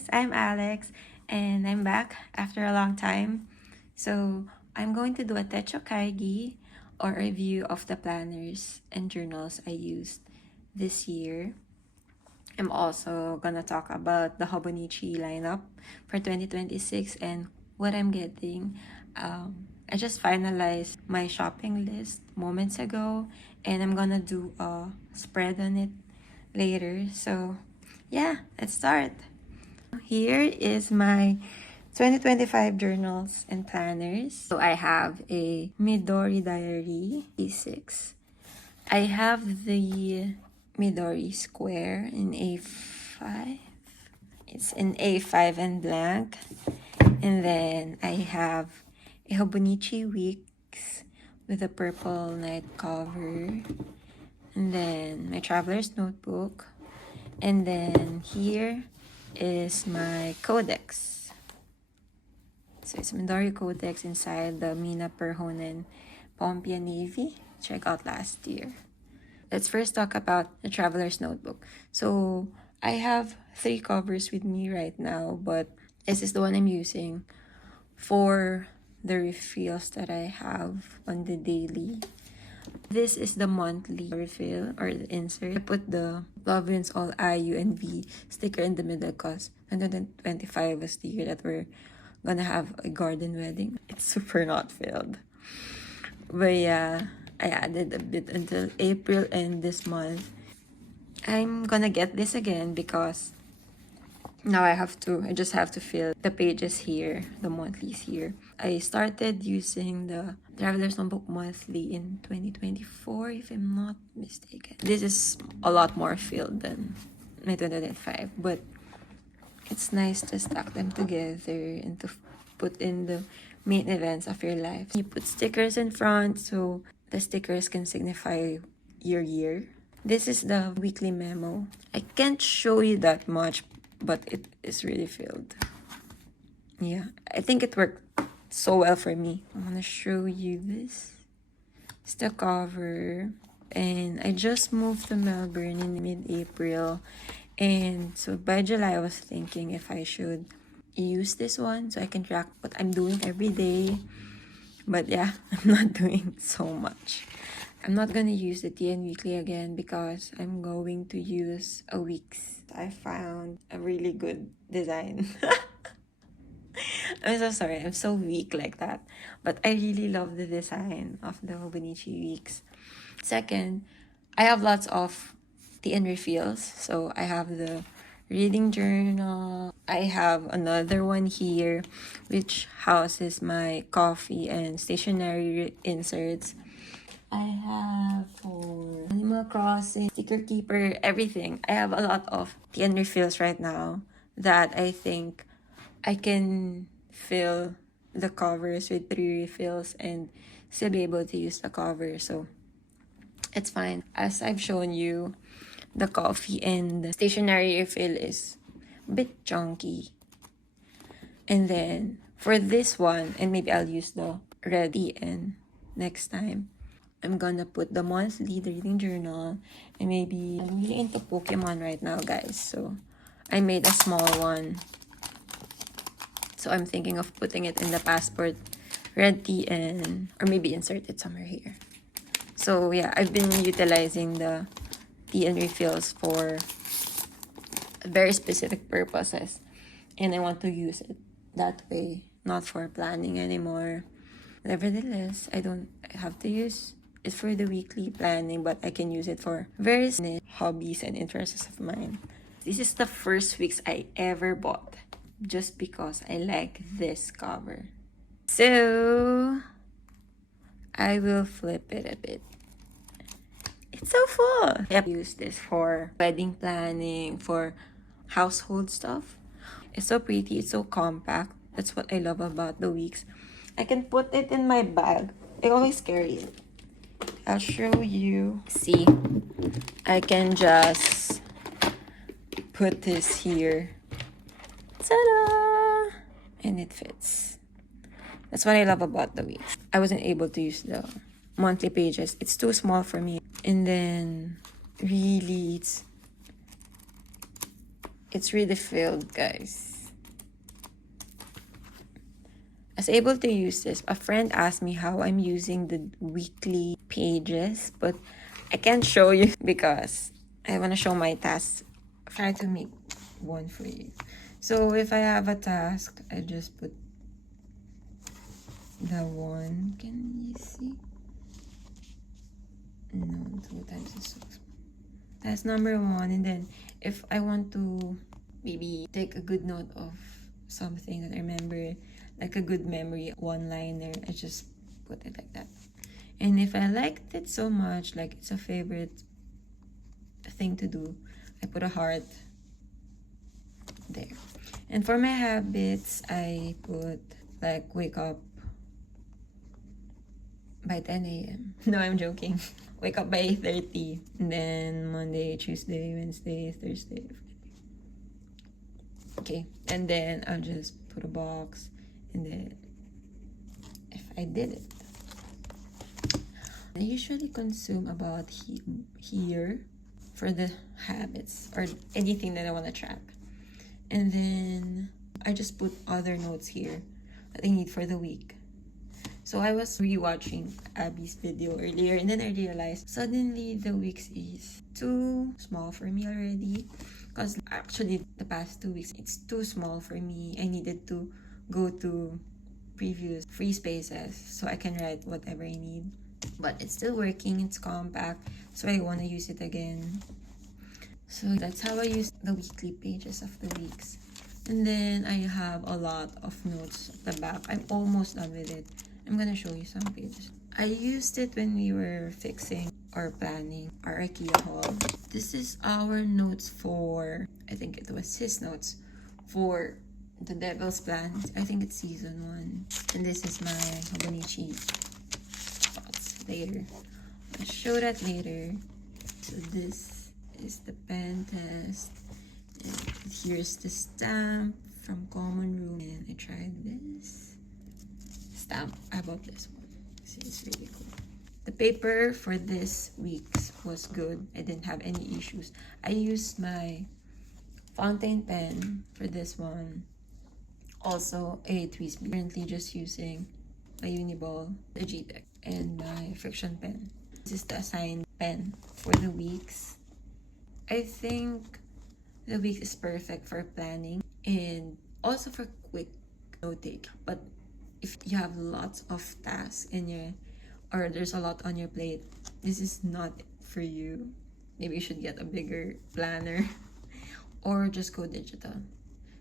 guys, I'm Alex and I'm back after a long time. So I'm going to do a Techo Kaigi or review of the planners and journals I used this year. I'm also gonna talk about the Hobonichi lineup for 2026 and what I'm getting. I just finalized my shopping list moments ago and I'm gonna do a spread on it later. So yeah, let's start. Here is my 2025 journals and planners. So I have a Midori Diary A6. I have the Midori Square in A5. It's in A5 and blank. And then I have a Hobonichi Weeks with a purple night cover. And then my traveler's notebook. And then here is my Codex. So it's Midori Codex inside the Mina Perhonen Pompia Navy, which I got last year. Let's first talk about the traveler's notebook. So I have 3 covers with me right now, but this is the one I'm using for the refills that I have on the daily. This is the monthly refill or the insert. I put the Love Wins All IU and V sticker in the middle because 2025 was the year that we're gonna have a garden wedding. It's super not filled. But yeah, I added a bit until April and this month. I'm gonna get this again because now I just have to fill the pages here, the monthlies here. I started using the Traveler's Notebook monthly in 2024, if I'm not mistaken. This is a lot more filled than my 2025, but it's nice to stack them together and to put in the main events of your life. You put stickers in front so the stickers can signify your year. This is the weekly memo. I can't show you that much, but it is really filled. Yeah, I think it worked so well for me. I'm gonna show you this. It's the cover. And I just moved to Melbourne in mid-April. And so by July, I was thinking if I should use this one so I can track what I'm doing every day. But yeah, I'm not doing so much. I'm not gonna use the TN Weekly again because I'm going to use a Weeks. I found a really good design. I'm so sorry, I'm so weak like that. But I really love the design of the Hobonichi Weeks. Second, I have lots of TN refills. So I have the reading journal. I have another one here which houses my coffee and stationery inserts. I have for Animal Crossing, Sticker Keeper, everything. I have a lot of TN refills right now that I think I can fill the covers with 3 refills and still be able to use the cover. So it's fine. As I've shown you, the coffee and the stationery refill is a bit chunky. And then for this one, and maybe I'll use the red TN next time, I'm gonna put the monthly, the reading journal, and maybe I'm really into Pokemon right now, guys. So I made a small one. So I'm thinking of putting it in the passport red TN, or maybe insert it somewhere here. So yeah, I've been utilizing the TN refills for very specific purposes. And I want to use it that way, not for planning anymore. Nevertheless, I don't have to use it for the weekly planning, but I can use it for various hobbies and interests of mine. This is the first Weeks I ever bought just because I like this cover. So I will flip it a bit. It's so full. I use this for wedding planning, for household stuff. It's so pretty, it's so compact. That's what I love about the Weeks. I can put it in my bag. I always carry it. I'll show you. See, I can just put this here. Ta-da! And it fits. That's what I love about the Weeks. I wasn't able to use the monthly pages. It's too small for me. And then, really, It's really filled, guys. I was able to use this. A friend asked me how I'm using the weekly pages, but I can't show you because I want to show my tasks. Try to make one for you. So if I have a task, I just put the one. Can you see? No, 2 times is 6. That's number 1. And then if I want to maybe take a good note of something that I remember, like a good memory one-liner, I just put it like that. And if I liked it so much, like it's a favorite thing to do, I put a heart there. And for my habits, I put like wake up by 10 a.m. No, I'm joking. Wake up by 8:30. And then Monday, Tuesday, Wednesday, Thursday, Friday. Okay. And then I'll just put a box. And then if I did it. I usually consume about here for the habits or anything that I want to track. And then I just put other notes here that I need for the week. So I was rewatching Abby's video earlier and then I realized suddenly the weeks is too small for me already. Because actually the past 2 weeks, it's too small for me. I needed to go to previous free spaces so I can write whatever I need. But it's still working, it's compact, so I want to use it again. So that's how I use the weekly pages of the weeks. And then I have a lot of notes at the back. I'm almost done with it. I'm gonna show you some pages. I used it when we were fixing or planning our IKEA haul. This is our notes for, I think it was his notes for the Devil's Plan. I think it's season 1. And this is my Hobonichi thoughts later. I'll show that later. So this is the pen test. And here's the stamp from Common Room. And I tried this stamp. I bought this one. See, it's really cool. The paper for this week's was good. I didn't have any issues. I used my fountain pen for this one. Also a twist. Currently just using my Uniball, the G-Tech, and my friction pen. This is the assigned pen for the weeks. I think the week is perfect for planning and also for quick note-take. But if you have lots of tasks in your, or there's a lot on your plate, this is not for you. Maybe you should get a bigger planner or just go digital.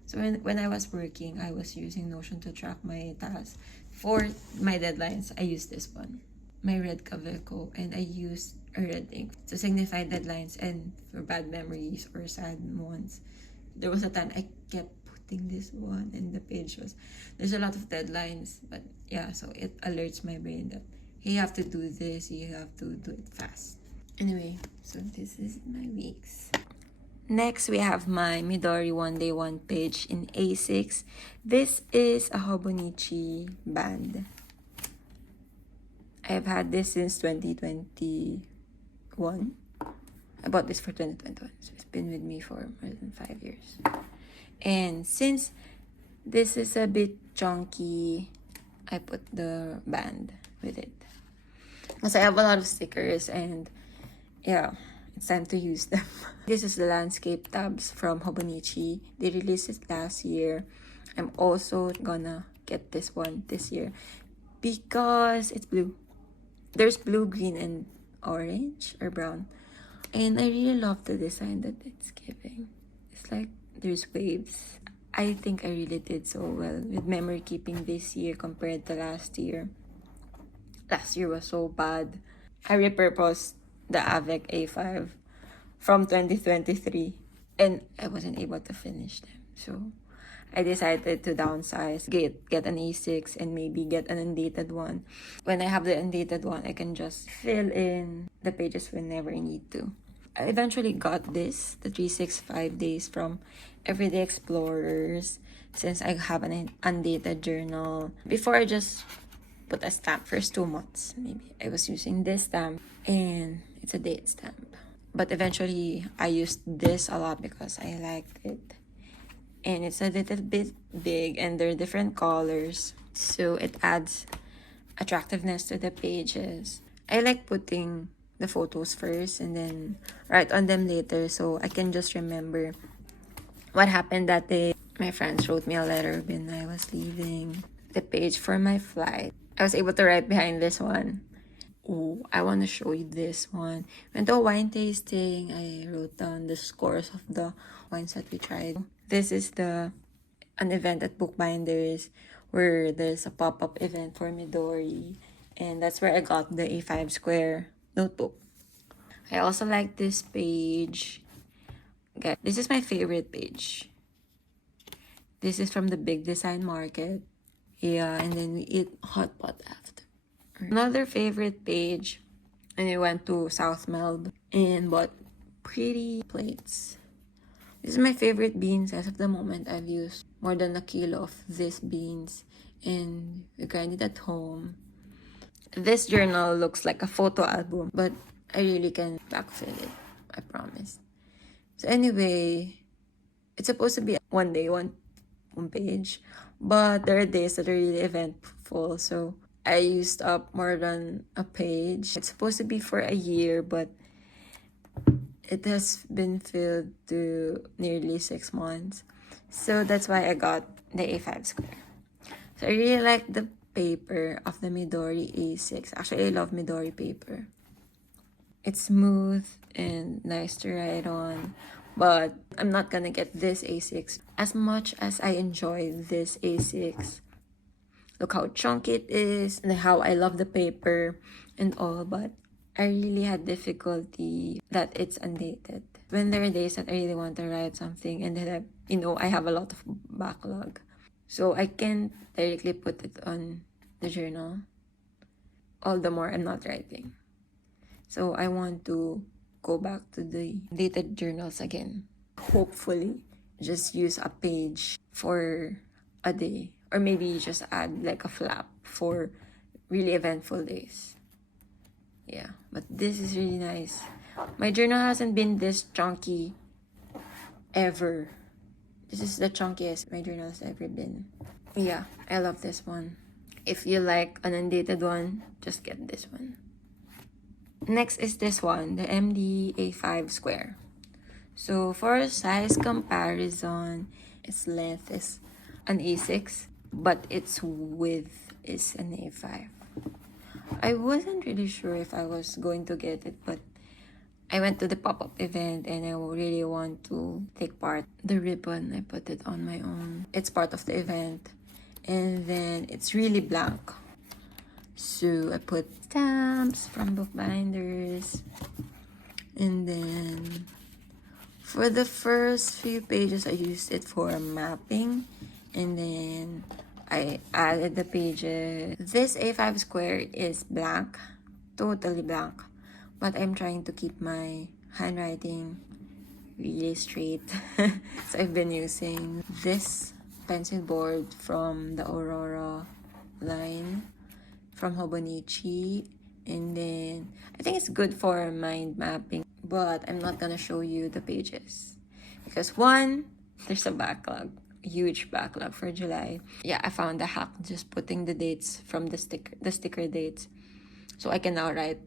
So when I was working, I was using Notion to track my tasks. For my deadlines, I used this one, my red Kaveco, and I used a red ink to signify deadlines and for bad memories or sad ones. There was a time I kept putting this one and the page was, there's a lot of deadlines, but yeah, so it alerts my brain that, hey, you have to do this, you have to do it fast. Anyway, so this is my weeks. Next, we have my Midori One Day One page in A6. This is a Hobonichi band. I've had this since 2021. I bought this for 2021, so it's been with me for more than 5 years. And since this is a bit chunky, I put the band with it. Because I have a lot of stickers and yeah, it's time to use them. This is the landscape tabs from Hobonichi. They released it last year. I'm also gonna get this one this year because it's blue. There's blue, green, and orange or brown. And I really love the design that it's giving. It's like there's waves. I think I really did so well with memory keeping this year compared to last year. Last year was so bad. I repurposed the AVEC A5 from 2023 and I wasn't able to finish them. So I decided to downsize, get an A6 and maybe get an undated one. When I have the undated one, I can just fill in the pages whenever I need to. I eventually got this, the 365 days from Everyday Explorers, since I have an undated journal. Before I just put a stamp, first 2 months maybe, I was using this stamp and it's a date stamp. But eventually I used this a lot because I liked it. and it's a little bit big and they're different colors, so it adds attractiveness to the pages. I like putting the photos first and then write on them later so I can just remember what happened that day. My friends wrote me a letter when I was leaving the page for my flight. I was able to write behind this one. Oh, I want to show you this one. Went to a wine tasting. I wrote down the scores of the wines that we tried. This is an event at Bookbinders where there's a pop-up event for Midori. And that's where I got the A5 square notebook. I also like this page. Okay, this is my favorite page. This is from the Big Design Market. Yeah, and then we eat hot pot after. Another favorite page, and we went to South Melb and bought pretty plates. This is my favorite beans as of the moment. I've used more than a kilo of these beans and we grind it at home. This journal looks like a photo album, but I really can backfill it, I promise. So anyway, it's supposed to be one day, one page, but there are days that are really eventful, so I used up more than a page. It's supposed to be for a year, but it has been filled to nearly 6 months. So that's why I got the A5 square. So I really like the paper of the Midori A6. Actually, I love Midori paper. It's smooth and nice to write on. But I'm not gonna get this A6 as much as I enjoy this A6. Look how chunky it is and how I love the paper and all, but I really had difficulty that it's undated. When there are days that I really want to write something and then I have a lot of backlog. So I can't directly put it on the journal. All the more I'm not writing. So I want to go back to the dated journals again. Hopefully, just use a page for a day. Or maybe just add like a flap for really eventful days. Yeah, but this is really nice. My journal hasn't been this chunky ever. This is the chunkiest my journal has ever been. Yeah, I love this one. If you like an undated one, just get this one. Next is this one, the MD A5 square. So for size comparison, its length is an A6, but its width is an A5. I wasn't really sure if I was going to get it, but I went to the pop-up event and I really want to take part. The ribbon, I put it on my own. It's part of the event. And then it's really blank. So I put stamps from Bookbinders. And then for the first few pages, I used it for mapping. And then I added the pages. This A5 square is blank, totally blank. But I'm trying to keep my handwriting really straight. So I've been using this pencil board from the Aurora line from Hobonichi. And then I think it's good for mind mapping, but I'm not gonna show you the pages because one, there's a backlog, huge backlog for July. Yeah, I found the hack, just putting the dates from the sticker dates, so I can now write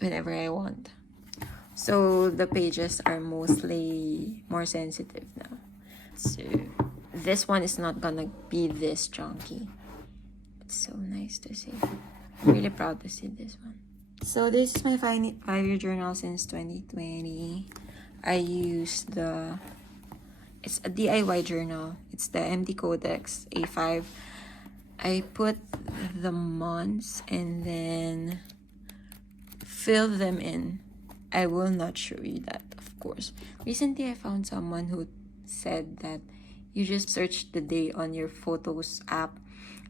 whenever I want. So the pages are mostly more sensitive now. So this one is not gonna be this chunky. It's so nice to see. I'm really proud to see this one. So this is my 5-year journal since 2020. I use it's a DIY journal. It's the MD Codex A5. I put the months and then fill them in. I will not show you that, of course. Recently, I found someone who said that you just search the day on your Photos app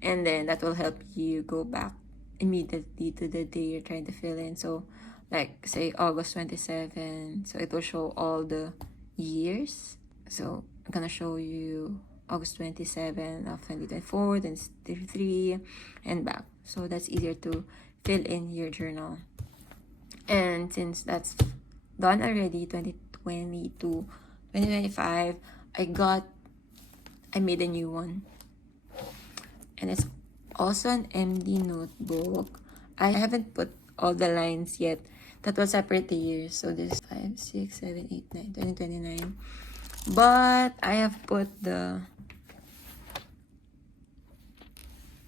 and then that will help you go back immediately to the day you're trying to fill in. So like say August 27, so it will show all the years. So I'm gonna show you August 27 of 2024, then 33 and back. So that's easier to fill in your journal. And since that's done already, 2020 to 2025, I got I made a new one. And it's also an MD notebook. I haven't put all the lines yet. That will separate the years. So this is 5, 6, 7, 8, 9, 2029. But I have put the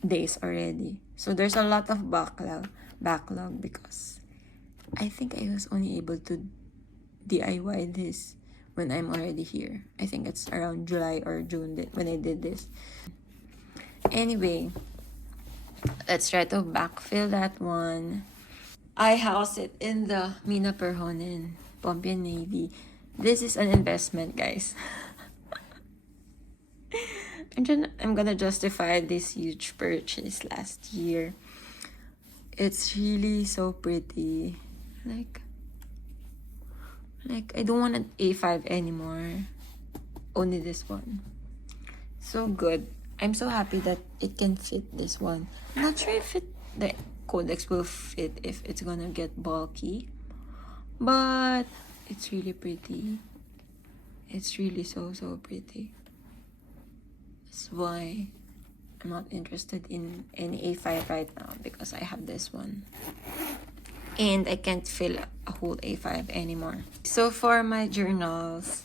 days already. So there's a lot of backlog because I think I was only able to DIY this when I'm already here. I think it's around July or June when I did this. Anyway, let's try to backfill that one. I house it in the Mina Perhonen Pompian Navy. This is an investment, guys. I'm gonna justify this huge purchase last year. It's really so pretty. Like I don't want an A5 anymore. Only this one. So good. I'm so happy that it can fit this one. I'm not sure if the Codex will fit if it's gonna get bulky. But it's really pretty. It's really so pretty. That's why I'm not interested in any A5 right now because I have this one. And I can't fill a whole A5 anymore. So for my journals,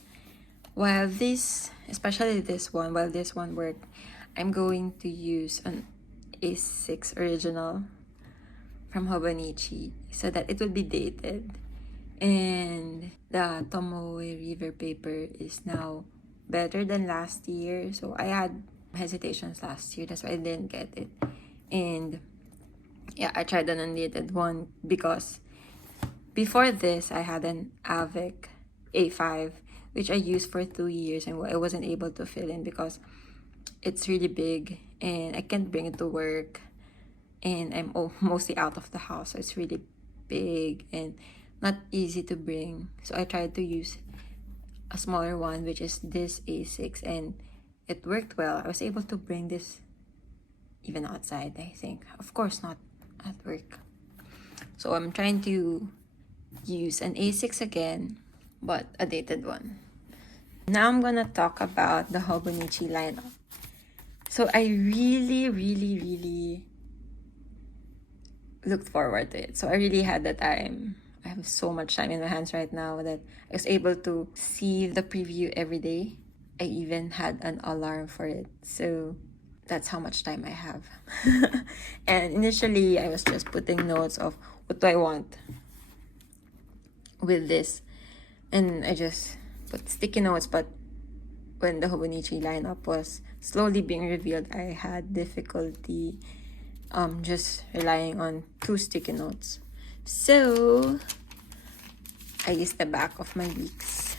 while this one worked, I'm going to use an A6 original from Hobonichi so that it will be dated. And the Tomoe River paper is now better than last year. So I had hesitations last year. That's why I didn't get it. And yeah, I tried an undated one because before this, I had an Avec A5, which I used for 2 years and I wasn't able to fill in because it's really big and I can't bring it to work. And I'm mostly out of the house, so it's really big and not easy to bring. So I tried to use a smaller one, which is this A6, and it worked well. I was able to bring this even outside, I think. Of course, not at work. So I'm trying to use an A6 again, but a dated one. Now I'm gonna talk about the Hobonichi lineup. So I really looked forward to it. So I really had the time. I have so much time in my hands right now that I was able to see the preview every day. I even had an alarm for it. So that's how much time I have. And initially, I was just putting notes of what do I want with this. And I just put sticky notes, but when the Hobonichi lineup was slowly being revealed, I had difficulty just relying on 2 sticky notes. So I used the back of my weeks.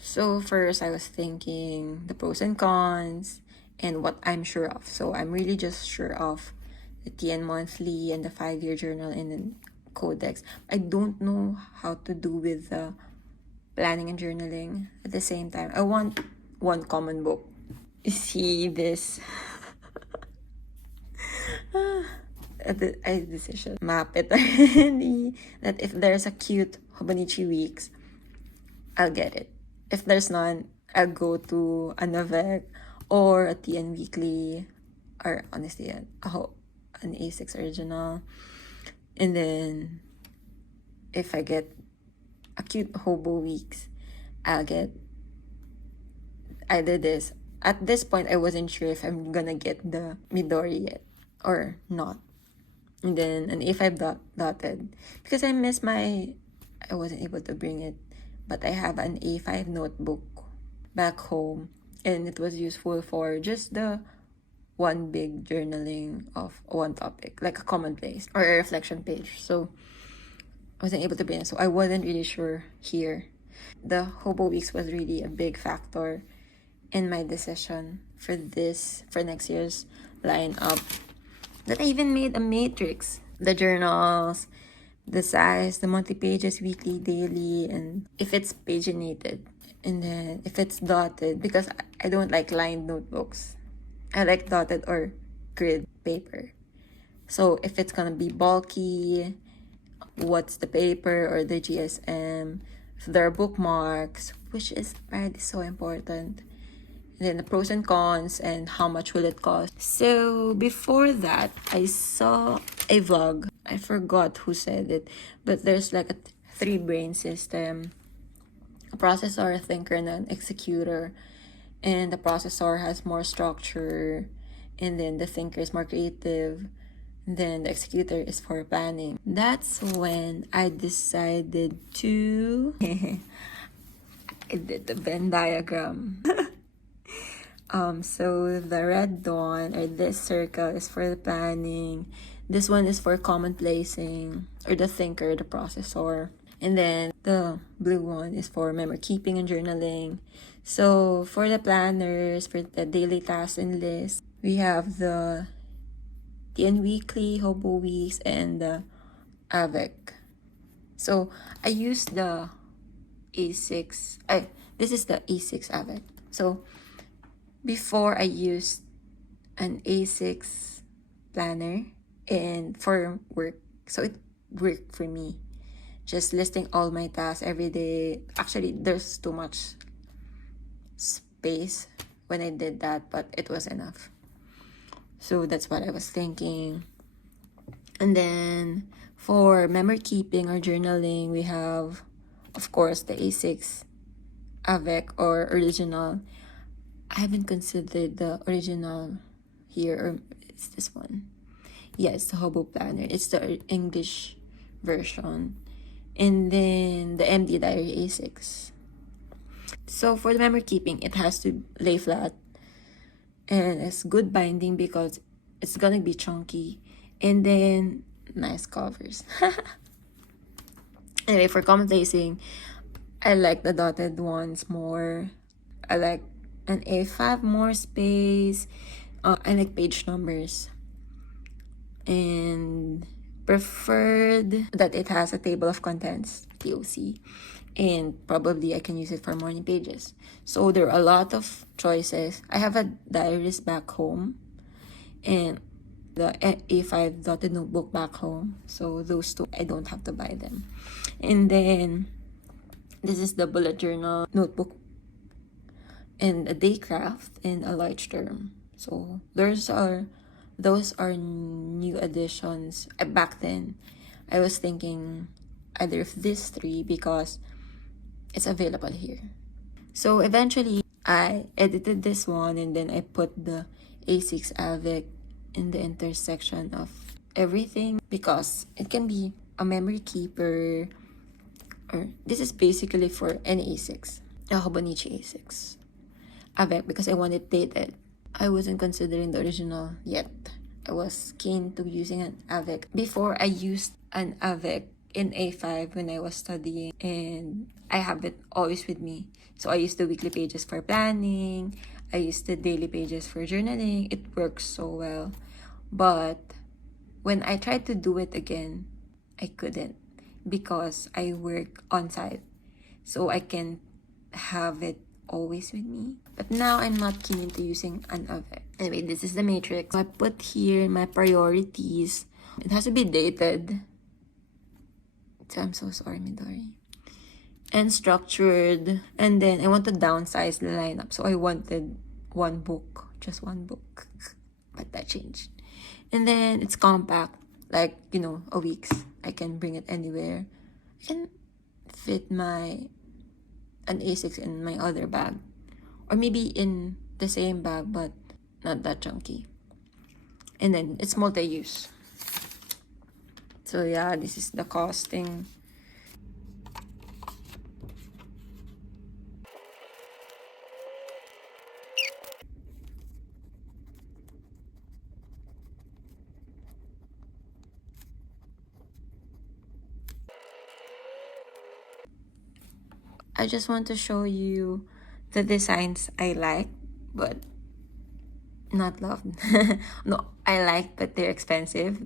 So first I was thinking the pros and cons and what I'm sure of. So I'm really just sure of the TN monthly and the 5-year journal and the Codex. I don't know how to do with the planning and journaling at the same time. I want one common book. You see this? I decision map it already that if there's a cute Hobonichi Weeks, I'll get it. If there's none, I'll go to a Novec or a TN Weekly, or honestly an A6 original. And then if I get a cute Hobo Weeks, I'll get either this. At this point, I wasn't sure if I'm gonna get the Midori yet or not. And then an A5 dotted because I wasn't able to bring it, but I have an A5 notebook back home and it was useful for just the one big journaling of one topic, like a commonplace or a reflection page. So I wasn't able to bring it, so I wasn't really sure here. The Hobo Weeks was really a big factor in my decision for next year's lineup. That I even made a matrix. The journals, the size, the monthly pages, weekly, daily, and if it's paginated. And then if it's dotted, because I don't like lined notebooks. I like dotted or grid paper. So if it's gonna be bulky, what's the paper or the GSM, if there are bookmarks, which is apparently so important. And then the pros and cons and how much will it cost. So before that, I saw a vlog. I forgot who said it, but there's like a three brain system: a processor, a thinker, and an executor. And the processor has more structure, and then the thinker is more creative, and then the executor is for planning. That's when I decided to I did the Venn diagram. So the red one, or this circle, is for the planning. This one is for common placing, or the thinker, the processor. And then the blue one is for memory keeping and journaling. So for the planners, for the daily tasks and list, we have the TN Weekly, Hobo Weeks, and the Avec. So I use the A6. This is the A6 Avec. So before, I used an A6 planner and for work. So it worked for me. Just listing all my tasks every day. Actually, there's too much space when I did that, but it was enough. So that's what I was thinking. And then for memory keeping or journaling, we have, of course, the A6 Avec or original. I haven't considered the original here, or it's this one. Yeah, it's the Hobo Planner. It's the English version. And then the MD Diary A6. So for the memory keeping, it has to lay flat. And it's good binding because it's gonna be chunky. And then nice covers. Anyway, for common placing, I like the dotted ones more. I like an A5, more space. I like page numbers. And preferred that it has a table of contents, TOC. And probably I can use it for morning pages. So there are a lot of choices. I have a diarist back home and the A5 dotted notebook back home. So those two, I don't have to buy them. And then this is the bullet journal notebook and a daycraft and a large term. So those are new additions. Back then, I was thinking either of these three because it's available here. So eventually, I edited this one and then I put the A6 Avec in the intersection of everything because it can be a memory keeper, or this is basically for any A6, a Hobonichi A6 Avec, because I want it dated. I wasn't considering the original yet. I was keen to using an Avec. Before, I used an Avec in A5 when I was studying, and I have it always with me. So I use the weekly pages for planning. I use the daily pages for journaling. It works so well. But when I tried to do it again, I couldn't because I work on site. So I can have it always with me. But now I'm not keen into using an Avec. Anyway, this is the matrix. I put here my priorities. It has to be dated. So I'm so sorry, Midori. And structured. And then I want to downsize the lineup. So I wanted one book. Just one book. But that changed. And then it's compact. Like, a week's. I can bring it anywhere. I can fit an A6 in my other bag. Or maybe in the same bag, but not that chunky. And then it's multi-use. So yeah, this is the costing. I just want to show you the designs I like, but not loved. No, I like, but they're expensive.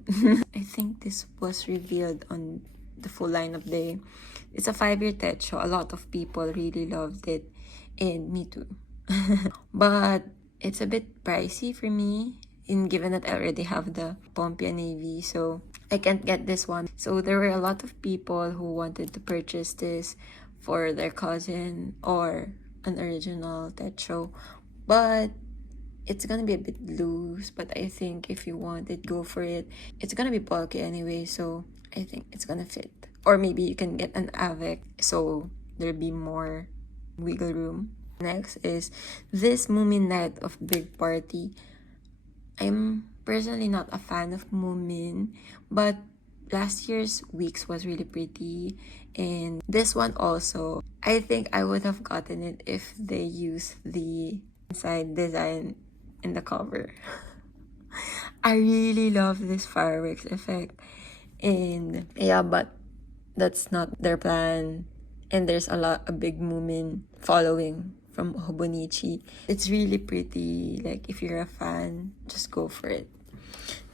I think this was revealed on the full lineup day. It's a 5-year Techo. A lot of people really loved it, and me too. But it's a bit pricey for me, given that I already have the Pompia Navy, so I can't get this one. So there were a lot of people who wanted to purchase this for their cousin or an original Techo, but it's gonna be a bit loose. But I think if you want it, go for it. It's gonna be bulky anyway, so I think it's gonna fit. Or maybe you can get an avec, so there'll be more wiggle room. Next is this Moomin Night of Big Party. I'm personally not a fan of Moomin, but last year's Weeks was really pretty, and this one also. I think I would have gotten it if they used the inside design in the cover. I really love this fireworks effect, and yeah, but that's not their plan. And there's a big Moomin following from Hobonichi. It's really pretty. Like, if you're a fan, just go for it.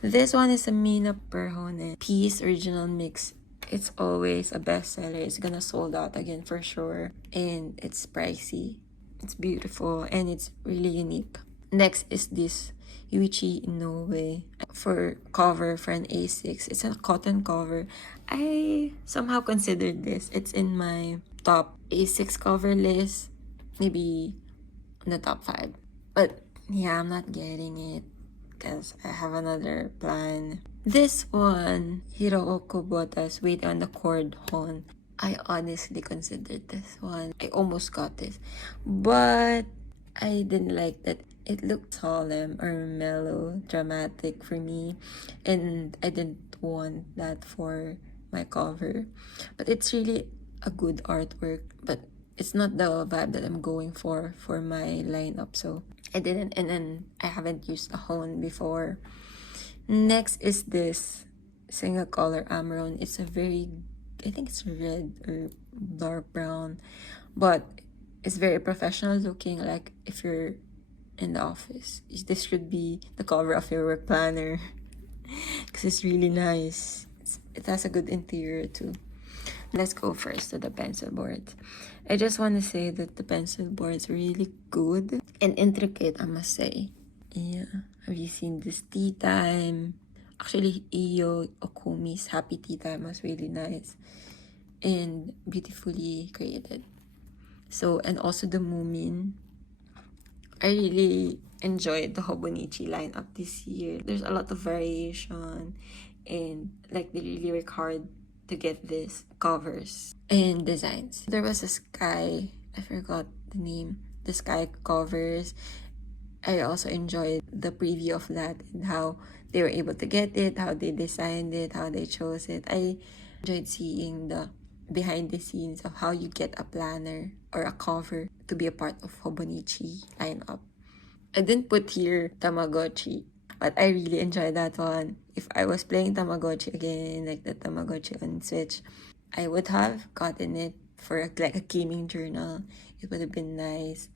This one is a Mina Perhone Peace Original Mix. It's always a bestseller. It's gonna sold out again for sure. And it's pricey. It's beautiful and it's really unique. Next is this Yuichi Inoue for cover for an A6. It's a cotton cover. I somehow considered this. It's in my top A6 cover list. Maybe in the top 5. But yeah, I'm not getting it because I have another plan. This one, Hiroko Kubota's Wait on the Chord Hon. I honestly considered this one. I almost got this. But I didn't like that it looked solemn or mellow, dramatic for me. And I didn't want that for my cover. But it's really a good artwork. But it's not the vibe that I'm going for my lineup. So I didn't. And then I haven't used a hone before. Next is this single color Amaron. It's a very, I think it's red or dark brown, but it's very professional looking. Like if you're in the office, this should be the cover of your work planner because it's really nice. It has a good interior too. Let's go first to the pencil board. I just want to say that the pencil board is really good and intricate, I must say. Yeah, have you seen this tea time? Actually, Iyo Okumi's Happy Tea Time was really nice and beautifully created. So, and also the Moomin. I really enjoyed the Hobonichi lineup this year. There's a lot of variation and like they really work hard to get these covers and designs. There was a sky, I forgot the name, the sky covers. I also enjoyed the preview of that and how they were able to get it, how they designed it, how they chose it. I enjoyed seeing the behind the scenes of how you get a planner or a cover to be a part of Hobonichi lineup. I didn't put here Tamagotchi, but I really enjoyed that one. If I was playing Tamagotchi again, like the Tamagotchi on Switch, I would have gotten it for like a gaming journal. It would have been nice.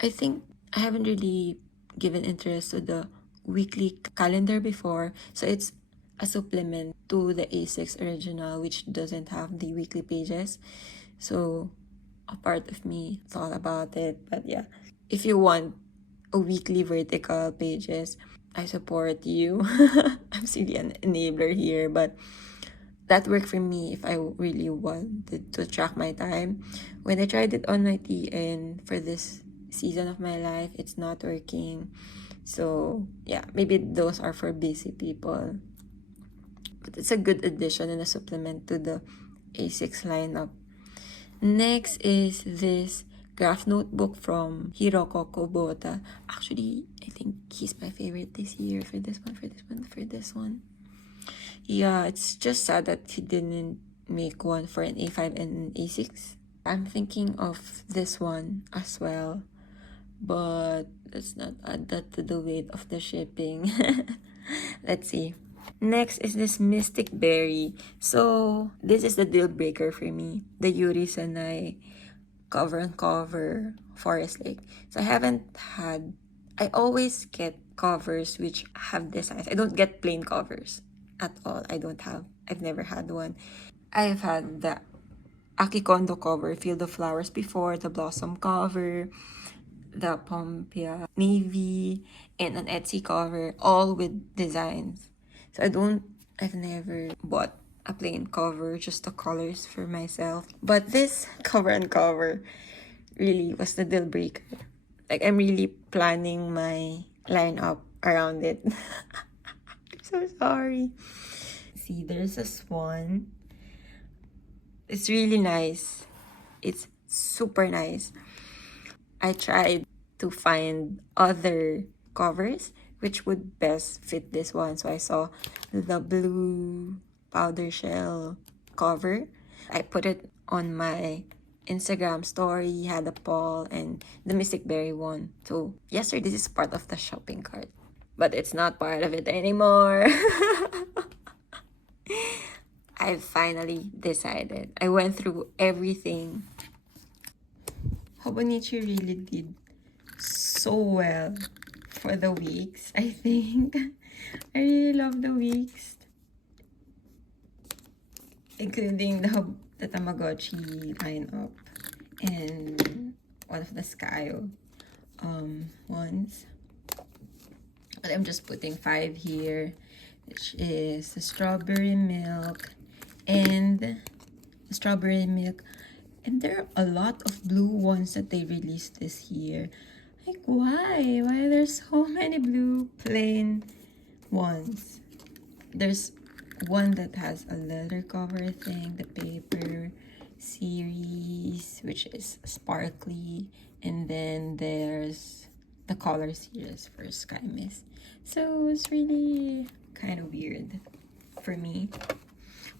I think I haven't really given interest to the weekly calendar before, so it's a supplement to the A6 original, which doesn't have the weekly pages. So a part of me thought about it, but yeah, if you want a weekly vertical pages, I support you. I'm really an enabler here, but that worked for me if I really wanted to track my time. When I tried it on my TN for this season of my life, it's not working. So yeah, maybe those are for busy people. But it's a good addition and a supplement to the A6 lineup. Next is this graph notebook from Hiroko Kubota. Actually, I think he's my favorite this year for this one. Yeah, it's just sad that he didn't make one for an A5 and an A6. I'm thinking of this one as well, but let's not add that to the weight of the shipping. Let's see. Next is this Mystic Berry. So this is the deal breaker for me. The Yuri Sanai cover and cover Forest Lake. So I always get covers which have designs. I don't get plain covers at all. I've never had one. I've had the Akikondo cover, Field of Flowers before, the Blossom cover, the Pompia Navy, and an Etsy cover, all with designs. So I've never bought a plain cover, just the colors for myself. But this cover and cover really was the deal breaker. Like, I'm really planning my lineup around it. I'm so sorry. See, there's a swan. It's really nice. It's super nice. I tried to find other covers which would best fit this one. So I saw the blue powder shell cover. I put it on my Instagram story, had a poll, and the Mystic Berry one. So yesterday, this is part of the shopping cart, but it's not part of it anymore. I finally decided. I went through everything. Hobonichi really did so well for the weeks, I think. I really love the weeks, including the Tamagotchi lineup and one of the Skyo ones. But I'm just putting 5 here, which is the strawberry milk and the strawberry milk. And there are a lot of blue ones that they released this year. Like, why? Why are there so many blue plain ones? There's one that has a leather cover thing, the paper series, which is sparkly. And then there's the color series for Sky Mist. So it's really kind of weird for me.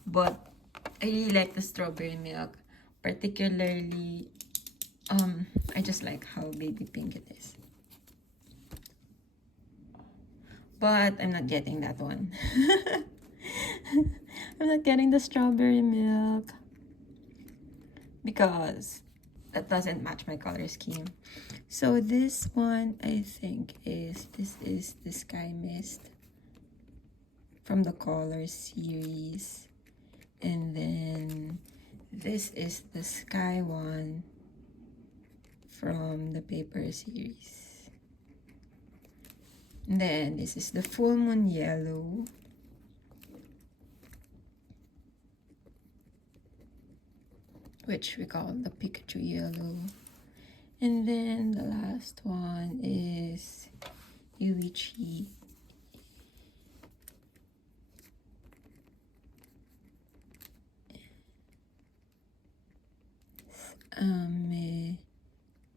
But I really like the strawberry milk. Particularly, I just like how baby pink it is. But I'm not getting that one. I'm not getting the strawberry milk because that doesn't match my color scheme. So this one, I think this is the Sky Mist from the color series. And then this is the Sky one from the paper series. And then this is the Full Moon Yellow. Which we call the Pikachu Yellow. And then the last one is Yuichi.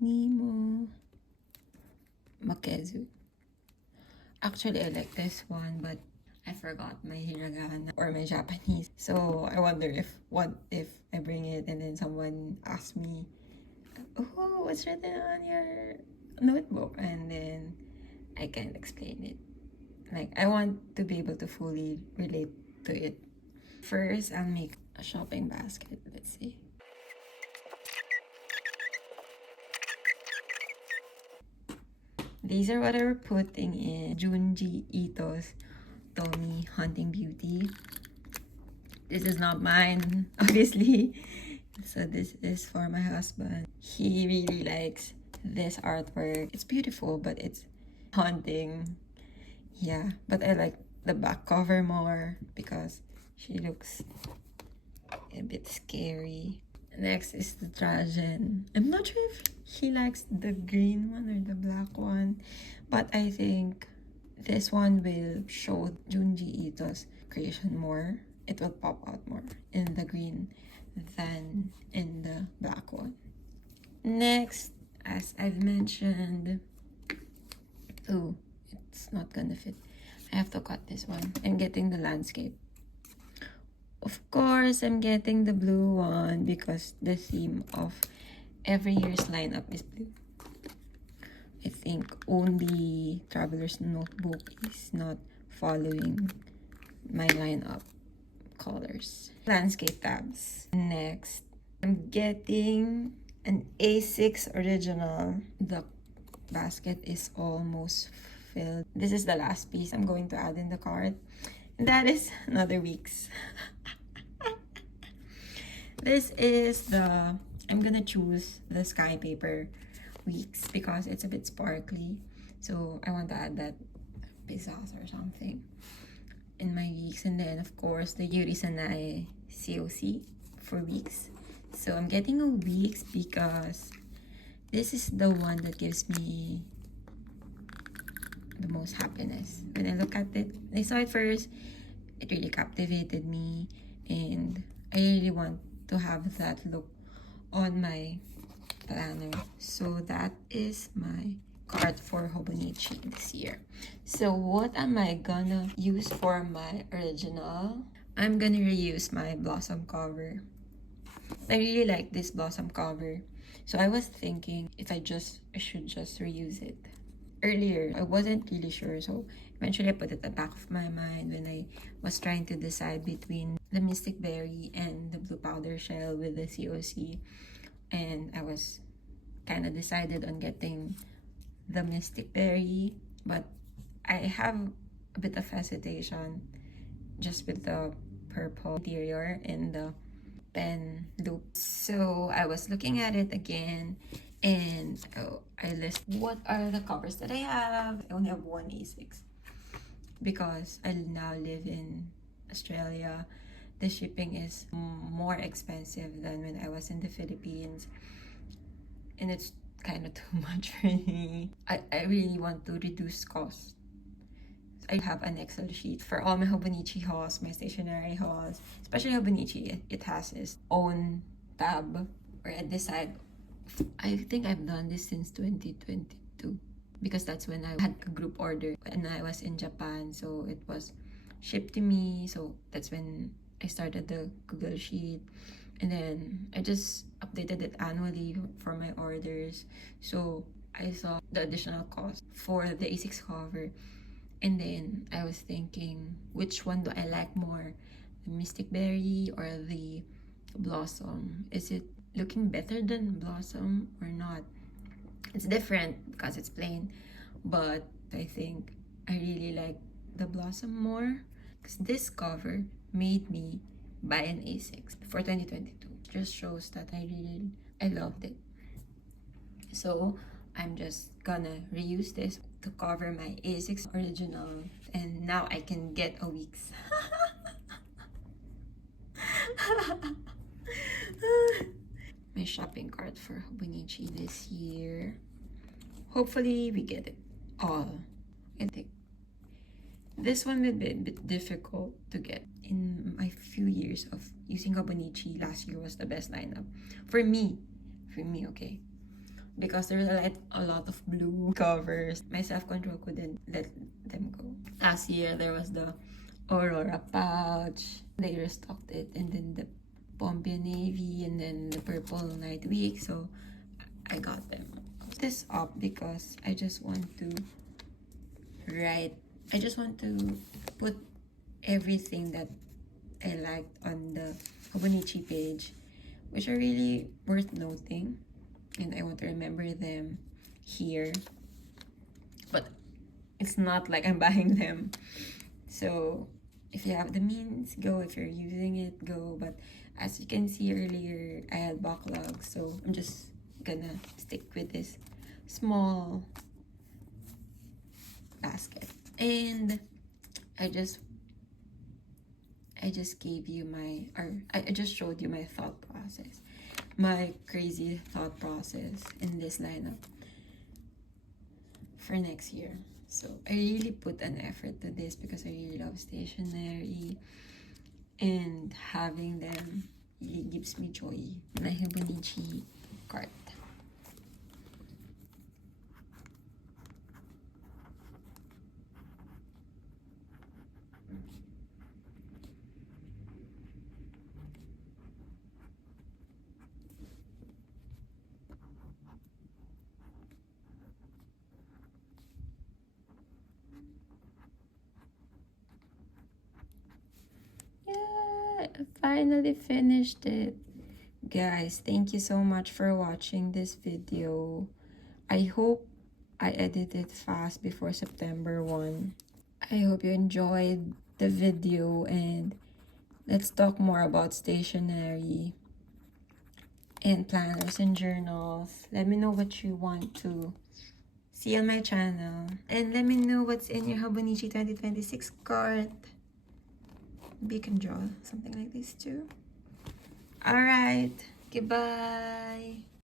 Nemo Makezu. Actually, I like this one, but I forgot my hiragana or my Japanese. So I wonder if I bring it and then someone asks me, "Oh, what's written on your notebook?" And then I can't explain it. Like, I want to be able to fully relate to it. First, I'll make a shopping basket. Let's see. These are what I were putting in Junji Ito's Tommy Hunting Beauty. This is not mine, obviously. So this is for my husband. He really likes this artwork. It's beautiful, but it's haunting. Yeah, but I like the back cover more because she looks a bit scary. Next is the Trajan. I'm not sure if he likes the green one or the black one, but I think this one will show Junji Ito's creation more. It will pop out more in the green than in the black one. Next, as I've mentioned, oh, it's not gonna fit. I have to cut this one. I'm getting the landscape. Of course, I'm getting the blue one because the theme of every year's lineup is blue. I think only Traveler's Notebook is not following my lineup colors. Landscape tabs. Next, I'm getting an A6 original. The basket is almost filled. This is the last piece I'm going to add in the cart. And that is another week's. This is I'm gonna choose the Sky Paper Weeks because it's a bit sparkly. So I want to add that pizzazz or something. in my weeks. And then, of course, the Yuri Sanae COC for weeks. So I'm getting a weeks because this is the one that gives me the most happiness. When I look at it, I saw it first, it really captivated me, and I really want to have that look on my planner. So that is my card for Hobonichi this year. So what am I gonna use for my original? I'm gonna reuse my blossom cover. I really like this blossom cover. So I was thinking if I should just reuse it. Earlier, I wasn't really sure, so eventually I put it at the back of my mind when I was trying to decide between the Mystic Berry and the Blue Powder Shell with the COC. And I was kind of decided on getting the Mystic Berry, but I have a bit of hesitation just with the purple interior and the pen loop. So I was looking at it again, and I list what are the covers that I have. I only have one A6 because I now live in Australia. The shipping is more expensive than when I was in the Philippines, and it's kind of too much for me. I really want to reduce costs. I have an Excel sheet for all my Hobonichi hauls, my stationery hauls, especially Hobonichi. It has its own tab where I decide. I think I've done this since 2022 because that's when I had a group order and I was in Japan, so it was shipped to me. So that's when I started the Google Sheet, and then I just updated it annually for my orders. So I saw the additional cost for the A6 cover, and then I was thinking, which one do I like more, the Mystic Berry or the Blossom? Is it looking better than Blossom or not? It's different because it's plain, but I think I really like the Blossom more because this cover made me buy an A6 for 2022. Just shows that I loved it. So I'm just gonna reuse this to cover my A6 original, and now I can get a week's. My shopping cart for Hobonichi this year. Hopefully we get it all. I think this one will be a bit difficult to get. In my few years of using Hobonichi, last year was the best lineup. For me, okay. Because there were a lot of blue covers. My self-control couldn't let them go. Last year, there was the Aurora pouch. They restocked it. And then the Pompey Navy. And then the Purple Night Week. So, I got them. This up because I just want to put everything that I liked on the Hobonichi page, which are really worth noting, and I want to remember them here. But it's not like I'm buying them. So if you have the means, go. If you're using it, go. But as you can see earlier, I had backlogs, so I'm just gonna stick with this small basket. And I just gave you I just showed you my thought process, my crazy thought process in this lineup for next year. So I really put an effort to this because I really love stationery, and having them really gives me joy. My Hobonichi cart. I finally finished it. Guys, thank you so much for watching this video. I hope I edited fast before September 1. I hope you enjoyed the video, and let's talk more about stationery and planners and journals. Let me know what you want to see on my channel, and let me know what's in your Hobonichi 2026 cart. Maybe you can draw something like this too. All right. Goodbye.